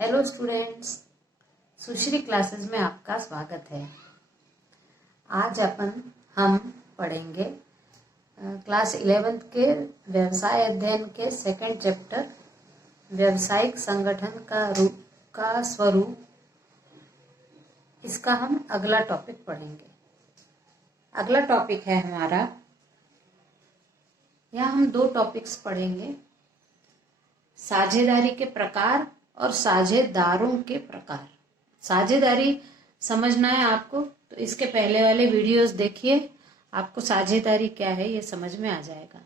Hello students, सुश्री classes में आपका स्वागत है। आज हम पढ़ेंगे क्लास 11th के व्यवसाय अध्ययन के सेकंड चैप्टर व्यवसायिक संगठन का स्वरूप। इसका हम अगला टॉपिक पढ़ेंगे। अगला टॉपिक है हमारा, यहाँ हम दो टॉपिक्स पढ़ेंगे, साझेदारी के प्रकार और साझेदारों के प्रकार। साझेदारी समझना है आपको तो इसके पहले वाले वीडियोस देखिए, आपको साझेदारी क्या है ये समझ में आ जाएगा।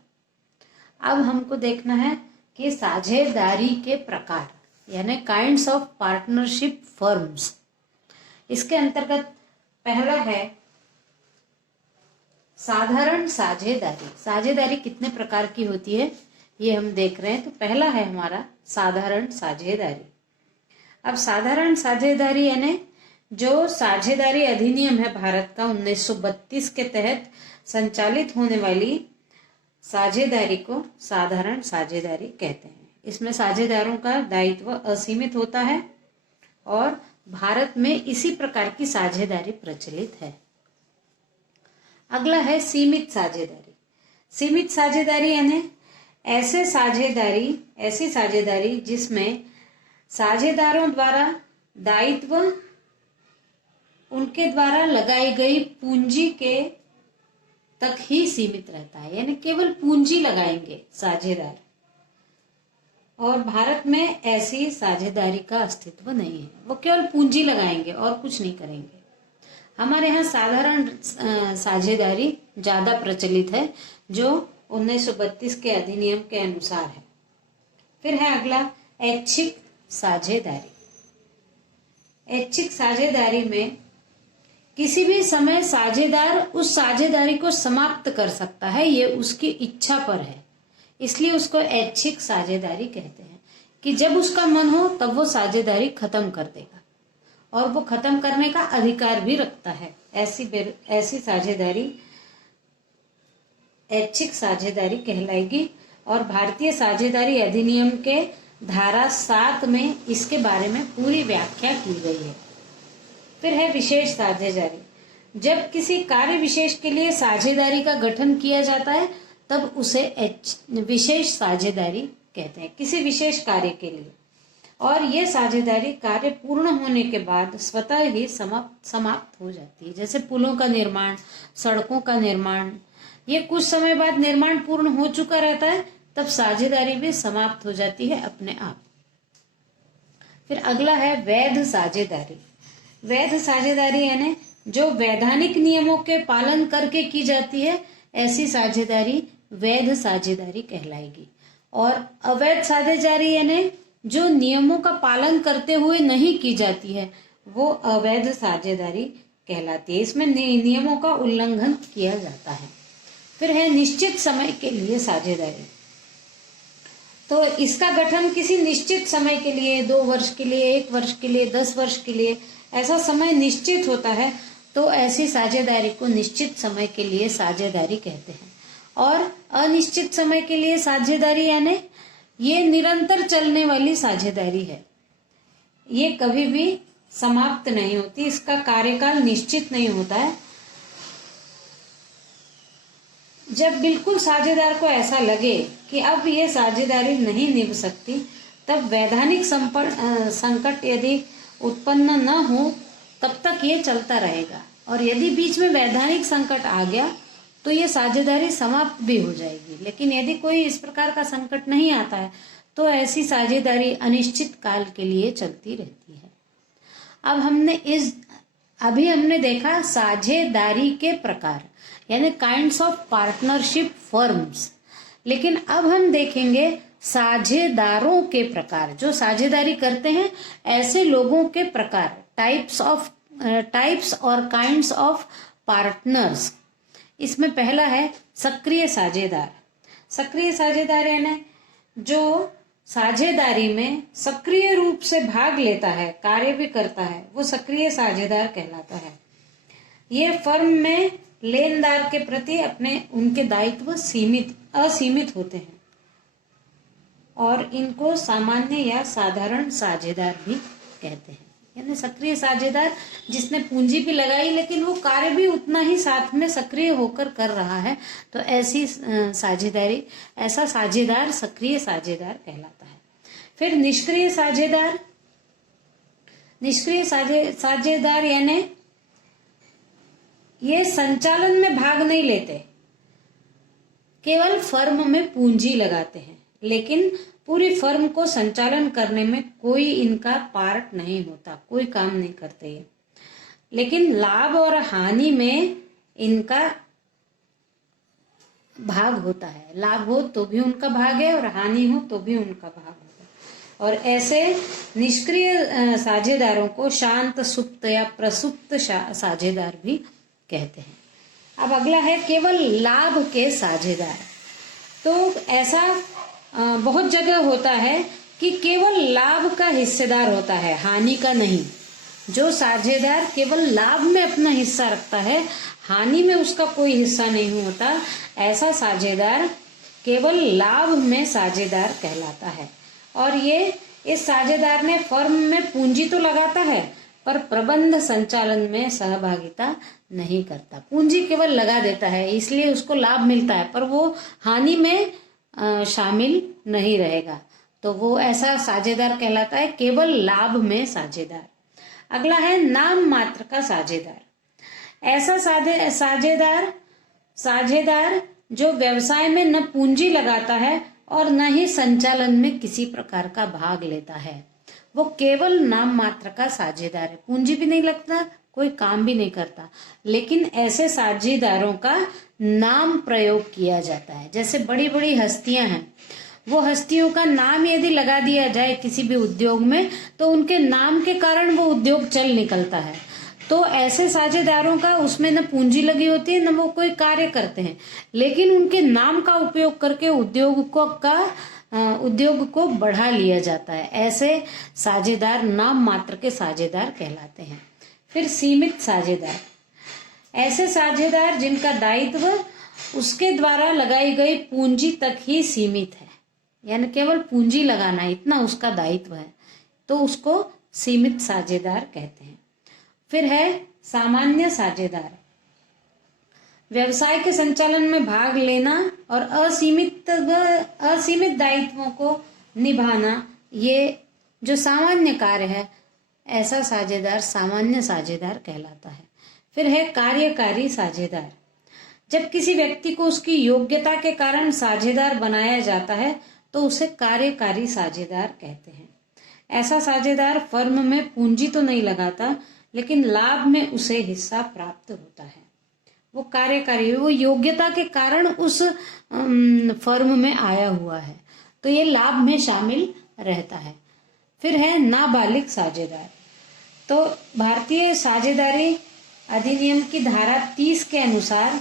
अब हमको देखना है कि साझेदारी के प्रकार यानी काइंड्स ऑफ पार्टनरशिप फर्म्स। इसके अंतर्गत पहला है साधारण साझेदारी। साझेदारी कितने प्रकार की होती है ये हम देख रहे हैं। तो पहला है हमारा साधारण साझेदारी। अब साधारण साझेदारी यानी जो साझेदारी अधिनियम है भारत का 1932 के तहत संचालित होने वाली साझेदारी को साधारण साझेदारी कहते हैं। इसमें साझेदारों का दायित्व असीमित होता है और भारत में इसी प्रकार की साझेदारी प्रचलित है। अगला है सीमित साझेदारी। सीमित साझेदारी यानी ऐसी साझेदारी जिसमें साझेदारों द्वारा दायित्व उनके द्वारा लगाई गई पूंजी के तक ही सीमित रहता है, यानी केवल पूंजी लगाएंगे साझेदार। और भारत में ऐसी साझेदारी का अस्तित्व नहीं है, वो केवल पूंजी लगाएंगे और कुछ नहीं करेंगे। हमारे यहाँ साधारण साझेदारी ज्यादा प्रचलित है जो 1932 के अधिनियम के अनुसार है। फिर है अगला ऐच्छिक साझेदारी। ऐच्छिक साझेदारी में किसी भी समय साझेदार उस साझेदारी को समाप्त कर सकता है, ये उसकी इच्छा पर है, इसलिए उसको ऐच्छिक साझेदारी कहते हैं कि जब उसका मन हो तब वो साझेदारी खत्म कर देगा और वो खत्म करने का अधिकार भी रखता है। ऐसी साझेदारी ऐच्छिक साझेदारी कहलाएगी और भारतीय साझेदारी अधिनियम के धारा 7 में इसके बारे में पूरी व्याख्या की गई है। फिर है विशेष साझेदारी। जब किसी कार्य विशेष के लिए साझेदारी का गठन किया जाता है तब उसे विशेष साझेदारी कहते हैं, किसी विशेष कार्य के लिए। और ये साझेदारी कार्य पूर्ण होने के बाद स्वतः ही समाप्त हो जाती है। जैसे पुलों का निर्माण, सड़कों का निर्माण, ये कुछ समय बाद निर्माण पूर्ण हो चुका रहता है, तब साझेदारी भी समाप्त हो जाती है अपने आप। फिर अगला है वैध साझेदारी। वैध साझेदारी यानी जो वैधानिक नियमों के पालन करके की जाती है, ऐसी साझेदारी वैध साझेदारी कहलाएगी। और अवैध साझेदारी यानी जो नियमों का पालन करते हुए नहीं की जाती है, वो अवैध साझेदारी कहलाती है। इसमें नियमों का उल्लंघन किया जाता है। फिर है निश्चित समय के लिए साझेदारी। तो इसका गठन किसी निश्चित समय के लिए, 2 वर्ष के लिए, 1 वर्ष के लिए, 10 वर्ष के लिए, ऐसा समय निश्चित होता है, तो ऐसी साझेदारी को निश्चित समय के लिए साझेदारी कहते हैं। और अनिश्चित समय के लिए साझेदारी यानी ये निरंतर चलने वाली साझेदारी है, ये कभी भी समाप्त नहीं होती, इसका कार्यकाल निश्चित नहीं होता है। जब बिल्कुल साझेदार को ऐसा लगे कि अब ये साझेदारी नहीं निभ सकती, तब वैधानिक संकट यदि उत्पन्न न हो तब तक ये चलता रहेगा। और यदि बीच में वैधानिक संकट आ गया तो ये साझेदारी समाप्त भी हो जाएगी। लेकिन यदि कोई इस प्रकार का संकट नहीं आता है तो ऐसी साझेदारी अनिश्चित काल के लिए चलती रहती है। अब अभी हमने देखा साझेदारी के प्रकार यानी काइंड्स ऑफ पार्टनरशिप फर्म्स। लेकिन अब हम देखेंगे साझेदारों के प्रकार, जो साझेदारी करते हैं ऐसे लोगों के प्रकार, टाइप्स और काइंड्स ऑफ पार्टनर्स। इसमें पहला है सक्रिय साझेदार। सक्रिय साझेदार यानी जो साझेदारी में सक्रिय रूप से भाग लेता है, कार्य भी करता है, वो सक्रिय साझेदार कहलाता है। ये फर्म में लेनदार के प्रति उनके दायित्व असीमित होते हैं और इनको सामान्य या साधारण साझेदार भी कहते हैं। यानी सक्रिय साझेदार जिसने पूंजी भी लगाई लेकिन वो कार्य भी उतना ही साथ में सक्रिय होकर कर रहा है, तो ऐसी साझेदारी, ऐसा साझेदार सक्रिय साझेदार कहलाता है। फिर निष्क्रिय साझेदार। निष्क्रिय साझेदार यानी ये संचालन में भाग नहीं लेते, केवल फर्म में पूंजी लगाते हैं, लेकिन पूरी फर्म को संचालन करने में कोई इनका पार्ट नहीं होता, कोई काम नहीं करते ये। लेकिन लाभ और हानि में इनका भाग होता है। लाभ हो तो भी उनका भाग है और हानि हो तो भी उनका भाग होता है। और ऐसे निष्क्रिय साझेदारों को शांत सुप्त या प्रसुप्त साझेदार भी कहते हैं। अब अगला है केवल लाभ के साझेदार। तो ऐसा बहुत जगह होता है कि केवल लाभ का हिस्सेदार होता है, हानि का नहीं। जो साझेदार केवल लाभ में अपना हिस्सा रखता है, हानि में उसका कोई हिस्सा नहीं होता, ऐसा साझेदार केवल लाभ में साझेदार कहलाता है। और ये इस साझेदार ने फर्म में पूंजी तो लगाता है पर प्रबंध संचालन में सहभागिता नहीं करता। पूंजी केवल लगा देता है, इसलिए उसको लाभ मिलता है, पर वो हानि में शामिल नहीं रहेगा, तो वो ऐसा साझेदार कहलाता है केवल लाभ में साझेदार। अगला है नाम मात्र का साझेदार। ऐसा साझेदार जो व्यवसाय में न पूंजी लगाता है और न ही संचालन में किसी प्रकार का भाग लेता है, वो केवल नाम मात्र का साझेदार है। पूंजी भी नहीं लगता, कोई काम भी नहीं करता, लेकिन ऐसे साझेदारों का नाम प्रयोग किया जाता है। जैसे बड़ी बड़ी हस्तियां हैं, वो हस्तियों का नाम यदि लगा दिया जाए किसी भी उद्योग में, तो उनके नाम के कारण वो उद्योग चल निकलता है। तो ऐसे साझेदारों का उसमें न पूंजी लगी होती है, न वो कोई कार्य करते हैं, लेकिन उनके नाम का उपयोग करके उद्योग को बढ़ा लिया जाता है। ऐसे साझेदार नाम मात्र के साझेदार कहलाते हैं। फिर सीमित साझेदार। ऐसे साझेदार जिनका दायित्व उसके द्वारा लगाई गई पूंजी तक ही सीमित है, यानी केवल पूंजी लगाना, इतना उसका दायित्व है, तो उसको सीमित साझेदार कहते हैं। फिर है सामान्य साझेदार। व्यवसाय के संचालन में भाग लेना और असीमित दायित्वों को निभाना, ये जो सामान्य कार्य है, ऐसा साझेदार सामान्य साझेदार कहलाता है। फिर है कार्यकारी साझेदार। जब किसी व्यक्ति को उसकी योग्यता के कारण साझेदार बनाया जाता है तो उसे कार्यकारी साझेदार कहते हैं। ऐसा साझेदार फर्म में पूंजी तो नहीं लगाता, लेकिन लाभ में उसे हिस्सा प्राप्त होता है। वो कार्यकारी, वो योग्यता के कारण उस फर्म में आया हुआ है, तो ये लाभ में शामिल रहता है। फिर है नाबालिग साझेदार। तो भारतीय साझेदारी अधिनियम की धारा 30 के अनुसार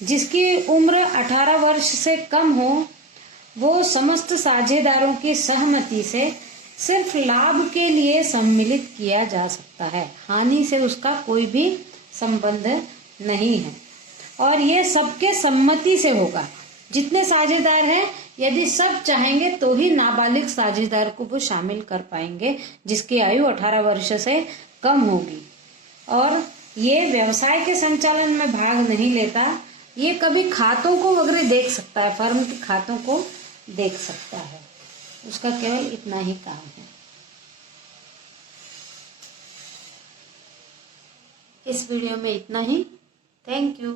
जिसकी उम्र 18 वर्ष से कम हो, वो समस्त साझेदारों की सहमति से सिर्फ लाभ के लिए सम्मिलित किया जा सकता है, हानि से उसका कोई भी संबंध नहीं है। और ये सबके सम्मति से होगा। जितने साझेदार हैं, यदि सब चाहेंगे तो ही नाबालिग साझेदार को वो शामिल कर पाएंगे जिसकी आयु 18 वर्ष से कम होगी। और ये व्यवसाय के संचालन में भाग नहीं लेता, ये कभी खातों को वगैरह देख सकता है, फर्म के खातों को देख सकता है, उसका केवल इतना ही काम है। इस वीडियो में इतना ही। Thank you.